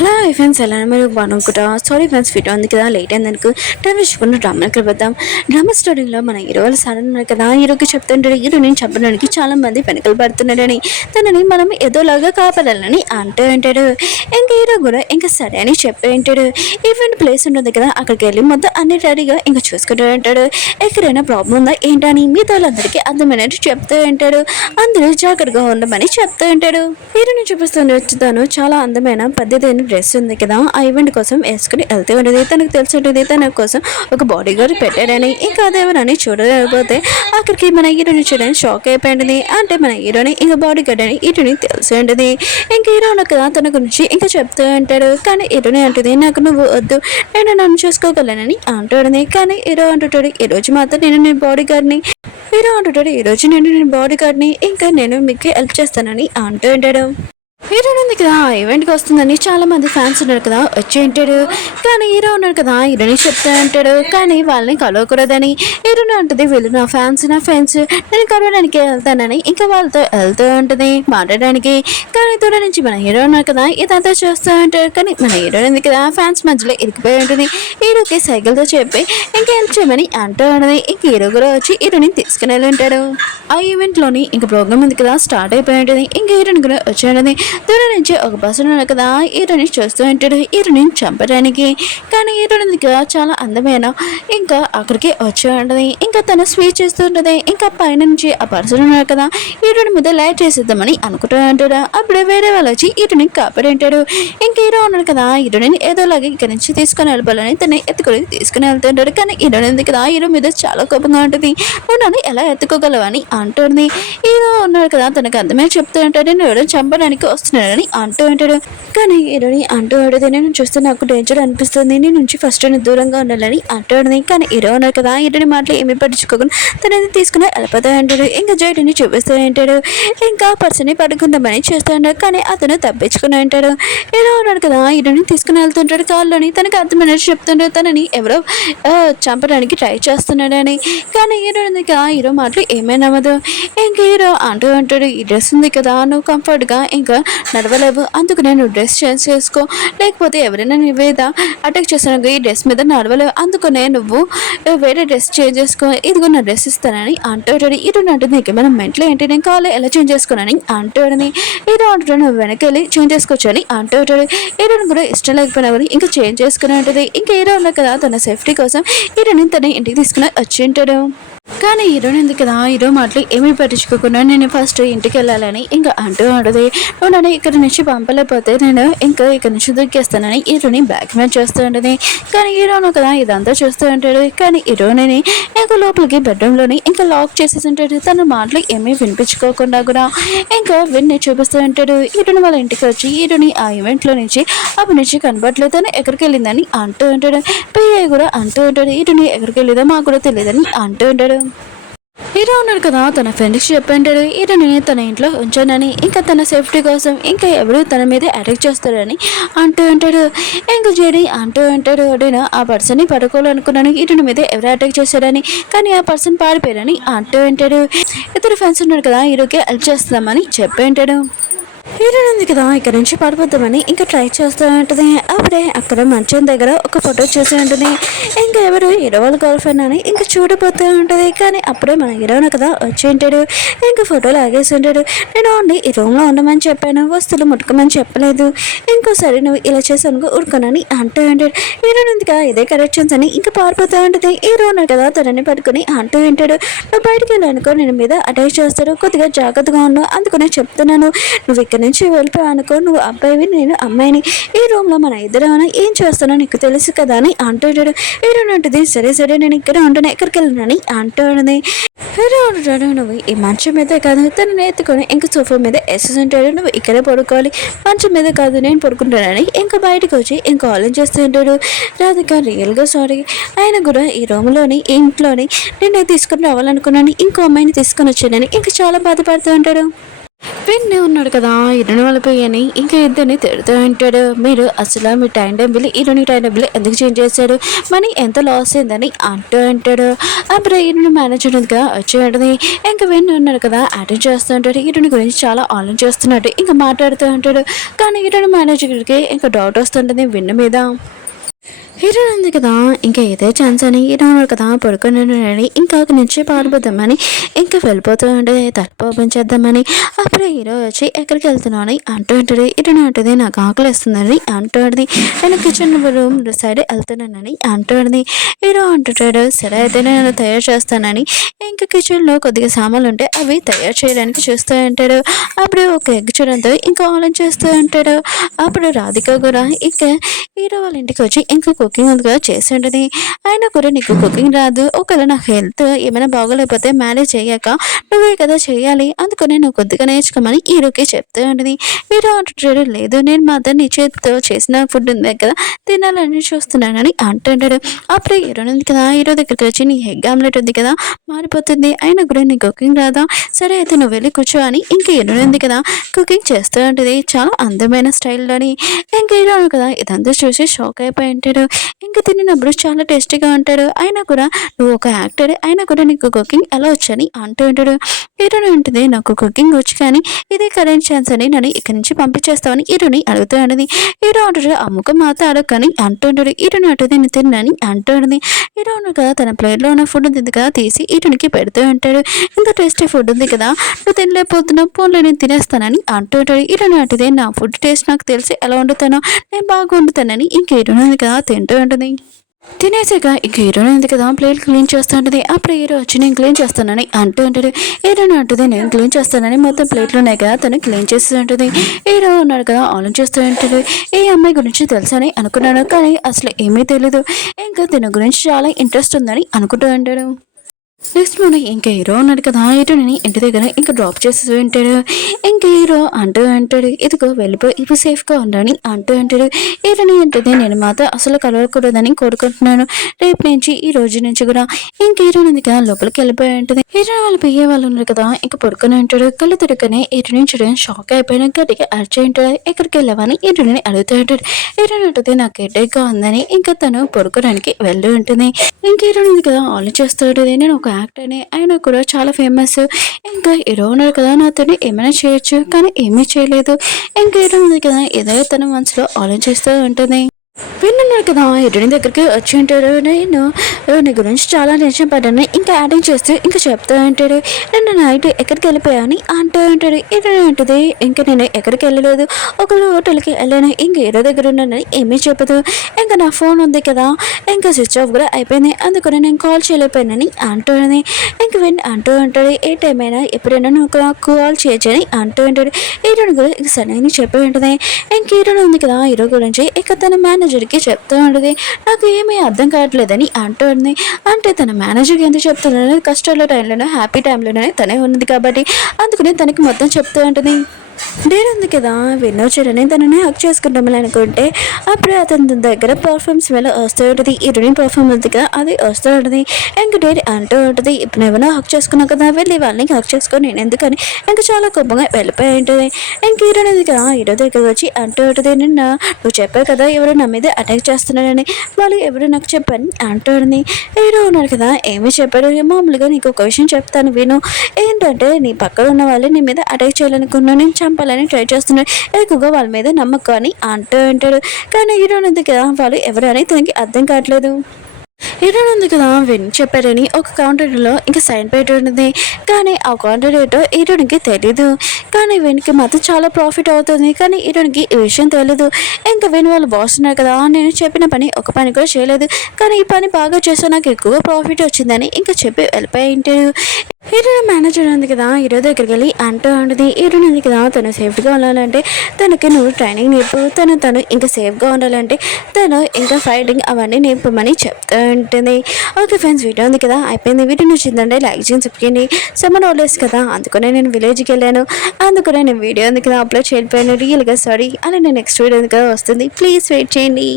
Hello friends ఎలా మీరు బాగునుకుంటా sorry friends fit ఉంది కదా లేట్ అయిందనుకో టైం వేసుకున్న డ్రామాకి వెళ్దాం. డ్రామా స్టోరీలో మన హీరో వాళ్ళు సార్ ఉన్నారు కదా, హీరోకి చెప్తుంటాడు హీరో నేను చంపడానికి చాలా మంది వెనకలు పడుతున్నాడని, తనని మనం ఏదోలాగా కాపాడాలని అంటూ ఉంటాడు. ఇంకా హీరో కూడా ఇంకా సరే అని చెప్పి ఉంటాడు. ఈవెంట్ ప్లేస్ ఉంటుంది కదా, అక్కడికి వెళ్ళి మొత్తం అన్ని రెడీగా ఇంకా చూసుకుంటూ ఉంటాడు. ఎక్కడైనా ప్రాబ్లం ఉందా ఏంటని మీతో వాళ్ళందరికీ అర్థమైనట్టు చెప్తూ ఉంటాడు. అందరూ జాగ్రత్తగా ఉండమని చెప్తూ ఉంటాడు. హీరోని చూపిస్తూ వచ్చుతాను చాలా అందమైన పద్ధతి డ్రెస్ ఉంది కదా, ఆ ఈవెంట్ కోసం వేసుకుని వెళ్తూ ఉండేది. తనకు తెలిసి ఉంటుంది తన కోసం ఒక బాడీ గార్డ్ పెట్టాడని. ఇంకా అదేమని చూడలేకపోతే అక్కడికి మన హీరోని చూడని షాక్ అయిపోయింది. అంటే మన హీరోని ఇంకా బాడీ గార్డ్ అని హీరోని తెలిసి ఉంటుంది. ఇంకా హీరో కదా తన గురించి ఇంకా చెప్తూ ఉంటాడు. కానీ హీరోని అంటుంది నాకు నువ్వు వద్దు, నేను నన్ను చూసుకోగలనని అంటుంది. కానీ హీరో అంటుంటాడు ఈ రోజు మాత్రం నేను బాడీ గార్డ్ని. హీరో అంటుంటాడు ఈ రోజు నేను బాడీ గార్డ్ని, ఇంకా నేను మీకు హెల్ప్ చేస్తానని అంటూ ఉంటాడు. హీరో ఉంది కదా ఈవెంట్కి వస్తుందని చాలా మంది ఫ్యాన్స్ ఉన్నారు కదా వచ్చి ఉంటాడు. కానీ హీరో ఉన్నాడు కదా హీరోని చెప్తూ ఉంటాడు. కానీ వాళ్ళని కలవకూడదని. హీరోని ఉంటుంది వీళ్ళు నా ఫ్యాన్స్ నా ఫ్రెండ్స్, నేను కలవడానికి వెళ్తానని ఇంకా వాళ్ళతో వెళ్తూ ఉంటుంది మాట్లాడడానికి. కానీ దూరం నుంచి మన హీరో ఉన్నారు కదా ఇదంతా చేస్తూ ఉంటాడు. కానీ మన హీరో ఉంది కదా ఫ్యాన్స్ మధ్యలో ఇరికిపోయి ఉంటుంది. హీరోకి సైకిల్తో చెప్పి ఇంకా హెల్ప్ చేయమని అంటూ ఉంటుంది. ఇంక హీరో కూడా వచ్చి హీరోని తీసుకుని వెళ్ళి ఉంటాడు. ఆ ఈవెంట్లోని ఇంకా ప్రోగ్రామ్ ఉంది కదా స్టార్ట్ అయిపోయి ఉంటుంది. ఇంకా హీరోని కూడా వచ్చి ఉంటుంది. దూరం నుంచి ఒక పర్సన్ ఉన్నాడు కదా హీరోని చూస్తూ ఉంటాడు హీరోని చంపడానికి. కానీ హీరోని కదా చాలా అందమైన ఇంకా అక్కడికి వచ్చి ఉంటుంది. ఇంకా తన స్వీచ్ చేస్తూ ఉంటుంది. ఇంకా పైన నుంచి ఆ పర్సన్ ఉన్నాడు కదా హీరోని మీద లైట్ చేసేద్దామని అనుకుంటూ ఉంటాడు. అప్పుడే వేరే వాళ్ళు వచ్చి హీరోని కాపాడి ఉంటాడు. ఇంకా హీరో ఉన్నాడు కదా హీరోని ఏదోలాగా ఇక్కడ నుంచి తీసుకొని వెళ్ళాలని తను ఎత్తుకొని తీసుకుని వెళ్తుంటాడు. కానీ హీరోని కదా హీరో మీద చాలా కోపంగా ఉంటుంది. నువ్వు నన్ను ఎలా ఎత్తుకోగలవని అంటుంది. హీరో ఉన్నాడు కదా తనకు అర్థమే చెప్తూ ఉంటాడు నేను ఎవరైనా చంపడానికి వస్తున్నాడని అంటూ ఉంటాడు. కానీ హీరోని అంటూ ఉంటుంది నేను చూస్తే నాకు డేంజర్ అనిపిస్తుంది, నీ నుంచి ఫస్ట్ దూరంగా ఉండాలని అంటాడు. కానీ హీరో ఉన్నారు కదా హీరోని మాటలు ఏమీ పట్టించుకోకుండా తనని తీసుకుని వెళ్ళిపోతా ఉంటాడు. ఇంకా జైలుని చూపిస్తూ ఉంటాడు. ఇంకా పర్సన్ని పడుకుందామని చేస్తూ ఉంటాడు. కానీ అతను తప్పించుకుని ఉంటాడు. హీరో ఉన్నాడు కదా హీరోని తీసుకుని వెళ్తుంటాడు. కాల్లోని తనకు అర్థమైనట్టు చెప్తుంటాడు తనని ఎవరో చంపడానికి ట్రై చేస్తున్నాడని. కానీ హీరో ఉంది కదా హీరో మాటలు ఏమీ నమ్మదు. ఇంకా హీరో అంటూ ఉంటాడు ఈ డ్రెస్ ఉంది కదా నువ్వు కంఫర్ట్గా ఇంకా నడవలేవు, అందుకు నేను డ్రెస్ చేంజ్ చేసుకో, లేకపోతే ఎవరైనా నీ మీద అటాక్ చేస్తాను ఈ డ్రెస్ మీద నడవలేవు, అందుకనే నువ్వు వేరే డ్రెస్ చేంజ్ చేసుకో, ఇదిగో నా డ్రెస్ ఇస్తానని అంటాడు. ఇటు అంటుంది నీకు ఏమైనా మెంట్లో ఏంటి నేను కావాలి ఎలా చేంజ్ చేసుకోనని అంటాడని. ఏదో అంటాడు నువ్వు వెనకెళ్ళి చేంజ్ చేసుకోవచ్చు అని అంటాడు. హీరోని కూడా ఇష్టం లేకపోయినా కూడా ఇంకా చేంజ్ చేసుకుని ఉంటుంది. ఇంకా హీరో ఉన్నా కదా తన సేఫ్టీ కోసం హీరోని తన ఇంటికి తీసుకుని వచ్చి ఉంటాడు. కానీ హీరోని ఎందుకు కదా హీరో మాటలు ఏమీ పట్టించుకోకుండా నేను ఫస్ట్ ఇంటికి వెళ్ళాలని ఇంకా అంటూ ఉంటుంది. నువ్వు నన్ను ఇక్కడ నుంచి పంపలేకపోతే నేను ఇంకా ఇక్కడ నుంచి దొరికేస్తానని హీరోని బ్లాక్ మెయిల్ చేస్తూ ఉంటుంది. కానీ హీరోను కదా ఇదంతా చూస్తూ ఉంటాడు. కానీ హీరోని ఇంకా లోపలికి బెడ్రూమ్లోని ఇంకా లాక్ చేసేసి ఉంటాడు. తన మాటలు ఏమీ వినిపించుకోకుండా కూడా ఇంకా విన్ని చూపిస్తూ ఉంటాడు. హీరోని వాళ్ళ ఇంటికి వచ్చి హీరోని ఆ ఈవెంట్లో నుంచి అప్పటి నుంచి కనబడలేదు తను ఎక్కడికి వెళ్ళిందని అంటూ ఉంటాడు. పిఐ కూడా అంటూ ఉంటాడు హీరోని ఎక్కడికి వెళ్ళిందో మాకు కూడా తెలియదని అంటూ ఉంటాడు. హీరో ఉన్నాడు కదా తన ఫ్రెండ్కి చెప్పంటాడు హీరోని తన ఇంట్లో ఉంచానని, ఇంకా తన సేఫ్టీ కోసం ఇంకా ఎవరు తన మీద అటాక్ చేస్తారని అంటూ ఉంటాడు. ఇంకా జేడి అంటూ ఉంటాడు నేను ఆ పర్సన్ని పడుకోవాలనుకున్నాను హీరోని మీద ఎవరు అటాక్ చేశారని, కానీ ఆ పర్సన్ పారిపోయారని అంటూ ఉంటాడు. ఇద్దరు ఫ్రెండ్స్ ఉన్నాడు కదా హీరోకి హెల్ప్ చేస్తామని చెప్పి ఉంటాడు. హీరో ఉంది కదా ఇక్కడ నుంచి పడిపోద్దామని ఇంకా ట్రై చేస్తూ ఉంటుంది. అప్పుడే అక్కడ మంచం దగ్గర ఒక ఫోటో చేసి ఉంటుంది. ఇంకా ఎవరు హీరో వాళ్ళ గర్ల్ ఫ్రెండ్ అని ఇంకా చూడబోతూ ఉంటుంది. కానీ అప్పుడే మన హీరోని కదా వచ్చి ఉంటాడు. ఇంకా ఫోటోలు ఆగేసి ఉంటాడు. నేను ఉండి ఈ రూమ్లో ఉండమని చెప్పాను, వస్తువులు ముట్టుకోమని చెప్పలేదు, ఇంకోసారి నువ్వు ఇలా చేసాను ఉడుకోనని అంటూ ఉంటాడు. హీరో ఉంది కదా ఇదే కరెక్షన్స్ అని ఇంకా పారిపోతూ ఉంటుంది. హీరో ఉన్నాడు కదా తనని పట్టుకుని అంటూ ఉంటాడు నువ్వు బయటకు వెళ్ళానుకో నేను మీద అటాక్ చేస్తాడు, కొద్దిగా జాగ్రత్తగా ఉన్నావు, అందుకనే చెప్తున్నాను నువ్వు ఇక్కడ నుంచి వెళ్ళిపోయావు అనుకో, నువ్వు అబ్బాయివి నేను అమ్మాయిని, ఈ రూమ్లో మన ఇద్దరు ఏం చేస్తానో నీకు తెలుసు కదా అని అంటుంటాడు. హీరో అంటుంది సరే సరే నేను ఇక్కడ ఉంటాను ఎక్కడికి వెళ్ళినని అంటుంది. హీరో అంటాడు నువ్వు ఈ మంచం మీద కాదు తనని ఎత్తుకొని ఇంకా సోఫా మీద వేసేస్తుంటాడు, నువ్వు ఇక్కడే పడుకోవాలి మంచం మీద కాదు నేను పడుకుంటానని ఇంకా బయటకు వచ్చి ఇంకా ఆలోచన చేస్తూ ఉంటాడు. రాధిక రియల్గా సారీ, ఆయన కూడా ఈ రూమ్లోని ఇంట్లోని నేను తీసుకుని రావాలనుకున్నాను ఇంకో అమ్మాయిని తీసుకొని వచ్చానని ఇంకా చాలా బాధపడుతూ ఉంటాడు. విన్నే ఉన్నాడు కదా ఇరుని వాళ్ళపోయని ఇంకా ఇద్దరిని తిడుతూ ఉంటాడు. మీరు అసలు మీ టైం టేబుల్ ఇరుని టైం టేబుల్ ఎందుకు చేంజ్ చేశాడు, మనీ ఎంత లాస్ అయిందని అంటూ అంటాడు. అప్పుడు ఇరుని మేనేజర్ కదా వచ్చి ఉంటుంది. ఇంకా విన్ ఉన్నాడు కదా అటెండ్ చేస్తూ ఉంటాడు. ఇరుని గురించి చాలా ఆలోచిస్తున్నట్టు ఇంకా మాట్లాడుతూ ఉంటాడు. కానీ ఇరుని మేనేజర్కి ఇంకా డౌట్ వస్తుంటుంది విన్ మీద. హీరో ఉంది కదా ఇంకా ఇదే ఛాన్స్ అని హీరో కదా పడుకుని ఇంకా అక్కడి నుంచి పారిపోదామని ఇంకా వెళ్ళిపోతూ ఉంటే తలుపు ఓపెన్ చేద్దామని అప్పుడే హీరో వచ్చి ఎక్కడికి వెళ్తున్నావు అని అంటూ ఉంటుంది. హీరో అంటుంది నాకు ఆకలి వేస్తుందని అంటూ ఉంటుంది. నేను కిచెన్ రూమ్ సైడ్ వెళ్తున్నానని అంటూ ఉంటుంది. హీరో అంటుంటాడు సరే అయితే నేను తయారు చేస్తానని ఇంకా కిచెన్లో కొద్దిగా సామాన్లు ఉంటే అవి తయారు చేయడానికి చూస్తూ ఉంటాడు. అప్పుడు ఒక ఎగ్ చూడంతో ఇంకా ఆలోచన చేస్తూ ఉంటాడు. అప్పుడు రాధిక కూడా ఇంకా హీరో వాళ్ళ ఇంటికి వచ్చి ఇంకా కుకింగ్ ఉందిగా చేసి ఉంటుంది. అయినా కూడా నీకు కుకింగ్ రాదు, ఒకవేళ నాకు హెల్త్ ఏమైనా బాగోలేకపోతే మేనేజ్ చేయక నువ్వే కదా చేయాలి, అందుకని నువ్వు కొద్దిగా నేర్చుకోమని హీరోకి చెప్తూ ఉంటుంది. హీరో అంటుంటాడు లేదు నేను మా అతను నీ చేతితో చేసిన ఫుడ్ ఉంది కదా తినాలని చూస్తున్నానని అంటుంటాడు. అప్పుడు హీరో ఉంది కదా హీరో దగ్గరికి వచ్చి నీ ఎగ్ ఆమ్లెట్ ఉంది కదా మారిపోతుంది, అయినా కూడా నీ కుకింగ్ రాదా, సరే అయితే నువ్వు వెళ్ళి కూర్చో అని ఇంకా హీరో ఉంది కదా కుకింగ్ చేస్తూ ఉంటుంది చాలా అందమైన స్టైల్లోని. ఇంకా హీరో కదా ఇదంతా చూసి షాక్ అయిపోయి ఉంటాడు. ఇంకా తిన్నప్పుడు చాలా టేస్టీగా ఉంటాడు. అయినా కూడా నువ్వు ఒక యాక్టర్ అయినా కూడా నీకు కుకింగ్ ఎలా వచ్చని అంటూ ఉంటాడు. హీరోని ఉంటుంది నాకు కుకింగ్ వచ్చు కానీ ఇది కరెంట్ ఛాన్స్ అని నన్ను ఇక్కడి నుంచి పంపించేస్తామని హీరోని అడుగుతూ ఉంటుంది. హీరో అంటాడు ఆ ముఖం మాత అడగని అంటూ ఉంటాడు. హీరోని అంటుంది నేను తిన్నాని అంటూ ఉంటుంది. హీరో కదా తన ప్లేట్లో ఉన్న ఫుడ్ ఉంది కదా తీసి హీరోనికి పెడుతూ ఉంటాడు. ఇంత టేస్టీ ఫుడ్ ఉంది కదా నువ్వు తినలేకపోతున్నావు ఫోన్లో నేను తినేస్తానని అంటూ ఉంటాడు. హీరోని అంటుంది నా ఫుడ్ టేస్ట్ నాకు తెలిసి ఎలా వండుతానో నేను బాగా వండుతానని ఇంక హీరోని కదా తింటూ ఉంటుంది. తినేసాక ఇంక హీరోని ఉంది కదా ప్లేట్ క్లీన్ చేస్తూ ఉంటుంది. అప్పుడు హీరో వచ్చి నేను క్లీన్ చేస్తానని అంటూ ఉంటాడు. హీరోని అంటుంది నేను క్లీన్ చేస్తానని మొత్తం ప్లేట్లు ఉన్నాయి కదా తను క్లీన్ చేస్తూ ఉంటుంది. హీరో ఉన్నాడు కదా ఆలోచిస్తూ ఉంటాడు. ఈ అమ్మాయి గురించి తెలుసని అనుకున్నాను కానీ అసలు ఏమీ తెలీదు, ఇంకా తిన గురించి చాలా ఇంట్రెస్ట్ ఉందని అనుకుంటూ ఉంటాడు. నెక్స్ట్ మనం ఇంకా హీరో ఉన్నాడు కదా హీరోని ఇంటి దగ్గర ఇంకా డ్రాప్ చేస్తూ ఉంటాడు. ఇంకా హీరో అంటూ అంటాడు ఇదిగో వెళ్ళిపోయి ఇప్పుడు సేఫ్గా ఉండని అంటూ అంటాడు. హీరోని ఏంటది నేను మాత్రం అసలు కలవకూడదని కోరుకుంటున్నాను, రేపు నుంచి ఈ రోజు నుంచి కూడా ఇంకా హీరోని కదా లోపలికి వెళ్ళిపోయి ఉంటుంది. హీరో వాళ్ళు పోయే వాళ్ళు ఉన్నారు కదా ఇంకా పడుకొని ఉంటాడు. కళ్ళు తిరగనే హీరోని చూడని షాక్ అయిపోయినా గట్టిగా అరిచి ఉంటాడు. ఎక్కడికి వెళ్ళావని హీరోని అడుగుతూ ఉంటాడు. హీరోని ఉంటుంది నాకు హెడేక్గా ఉందని ఇంకా తను పడుకోవడానికి వెళ్ళి ఉంటుంది. ఇంకా హీరోని కదా ఆలోచిస్తాడు నేను ఒక యాక్టర్ని ఆయన కూడా చాలా ఫేమస్, ఇంకా హీరో ఉన్నాడు కదా నాతో ఏమైనా చేయొచ్చు కానీ ఏమీ చేయలేదు. ఇంకా హీరో ఉంది కదా ఏదో తన మనసులో ఆలోచిస్తూ ఉంటుంది. విన్నాడు కదా హీరోని దగ్గరికి వచ్చి ఉంటాడు. నేను నీ గురించి చాలా టెన్షన్ పడ్డాను ఇంకా యాక్టింగ్ చేస్తూ ఇంకా చెప్తూ ఉంటాడు. నేను నైట్ ఎక్కడికి వెళ్ళిపోయాని అంటూ ఉంటాడు. హీరోని ఉంటుంది ఇంకా నేను ఎక్కడికి వెళ్ళలేదు, ఒకళ్ళు హోటల్కి వెళ్ళాను ఇంకా హీరో దగ్గర ఉన్నానని ఏమీ చెప్పదు. ఇంకా నా ఫోన్ ఉంది కదా ఇంకా స్విచ్ ఆఫ్ కూడా అయిపోయింది అందుకని నేను కాల్ చేయలేకపోయానని అంటుంది. ఇంక విన్ అంటూ ఉంటాడు ఏ టైం అయినా ఎప్పుడైనా నువ్వు కాల్ చేయొచ్చని అంటూ ఉంటాడు. హీరోని కూడా ఇంక సరైన చెప్పి ఉంటుంది. ఇంక హీరోని ఉంది కదా హీరో గురించి ఇక తన మేనేజర్కి చెప్తూ ఉంటుంది నాకు ఏమీ అర్థం కావట్లేదని అంటుంది. అంటే తన మేనేజర్కి ఎందుకు చెప్తున్నాను కష్టాల టైంలోనే హ్యాపీ టైంలోనే తనే ఉన్నది కాబట్టి అందుకని తనకి మొత్తం చెప్తూ ఉంటుంది. డేర్ ఉంది కదా విన్నోచరని తనని హక్ చేసుకుంటామని అనుకుంటే అప్పుడు అతని దగ్గర పర్ఫ్యూమ్ స్మెల్ వస్తూ ఉంటుంది. హీరోయిన్ పర్ఫ్యూమ్ ఉంది కదా అది వస్తూ ఉంటుంది. ఇంక డేర్ అంటూ ఉంటుంది ఇప్పుడు ఏమైనా హక్ చేసుకున్నావు కదా వెళ్ళి వాళ్ళని హక్ చేసుకొని నేను ఎందుకని ఇంకా చాలా కోపంగా వెళ్ళిపోయి ఉంటుంది. ఇంక హీరోయిన్ ఉంది కదా హీరో దగ్గర వచ్చి అంటూ ఉంటుంది నిన్న నువ్వు చెప్పావు కదా ఎవరు నా మీద అటాక్ చేస్తున్నారని, వాళ్ళు ఎవరు నాకు చెప్పని అంటుంది. హీరో ఉన్నాడు కదా ఏమీ చెప్పాడు మామూలుగా నీకు ఒక విషయం చెప్తాను విను, ఏంటంటే నీ పక్కన ఉన్న వాళ్ళు నీ మీద అటాక్ చేయాలనుకున్నాను నేను చంపాలని ట్రై చేస్తున్నాడు, ఎక్కువగా వాళ్ళ మీద నమ్మకాన్ని అంటూ ఉంటాడు. కానీ హీరోయిన్ ఉంది కదా వాళ్ళు ఎవరని తనకి అర్థం కావట్లేదు. హీరోయిన్ ఉంది కదా విన్ చెప్పారని ఒక కౌంటర్లో ఇంకా సైన్ పెట్టి ఉంటుంది. కానీ ఆ కౌంటర్ ఏంటో హీరోయిన్కి తెలీదు, కానీ విన్కి మాత్రం చాలా ప్రాఫిట్ అవుతుంది. కానీ హీరోయిన్కి ఈ విషయం తెలీదు. ఇంకా విన్ వాళ్ళు బాస్ ఉన్నారు కదా నేను చెప్పిన పని ఒక పని కూడా చేయలేదు కానీ ఈ పని బాగా చేస్తే నాకు ఎక్కువ ప్రాఫిట్ వచ్చిందని ఇంకా చెప్పి వెళ్ళిపోయి ఉంటాడు. హీరోయిన్ మేనేజర్ ఉంది కదా హీరో దగ్గరికి వెళ్ళి అంటూ ఉంటుంది హీరోయిన్ ఉంది కదా తను సేఫ్గా ఉండాలంటే తనకి నువ్వు ట్రైనింగ్ నేర్పు, తను ఇంకా సేఫ్గా ఉండాలంటే తను ఇంకా ఫైటింగ్ అవన్నీ నేర్పమని చెప్తూ ఉంటుంది. ఓకే ఫ్రెండ్స్ వీడియో ఉంది కదా అయిపోయింది. వీడియో నచ్చిందంటే లైక్ చేసి చెప్పండి. సమ్మర్ హాలిడేస్ కదా అందుకనే నేను విలేజ్కి వెళ్ళాను, అందుకనే నేను వీడియో ఉంది కదా అప్లోడ్ చేయకపోయాను రియల్గా సారీ. అలా నేను నెక్స్ట్ వీడియో ఉంది కదా వస్తుంది ప్లీజ్ వెయిట్ చేయండి.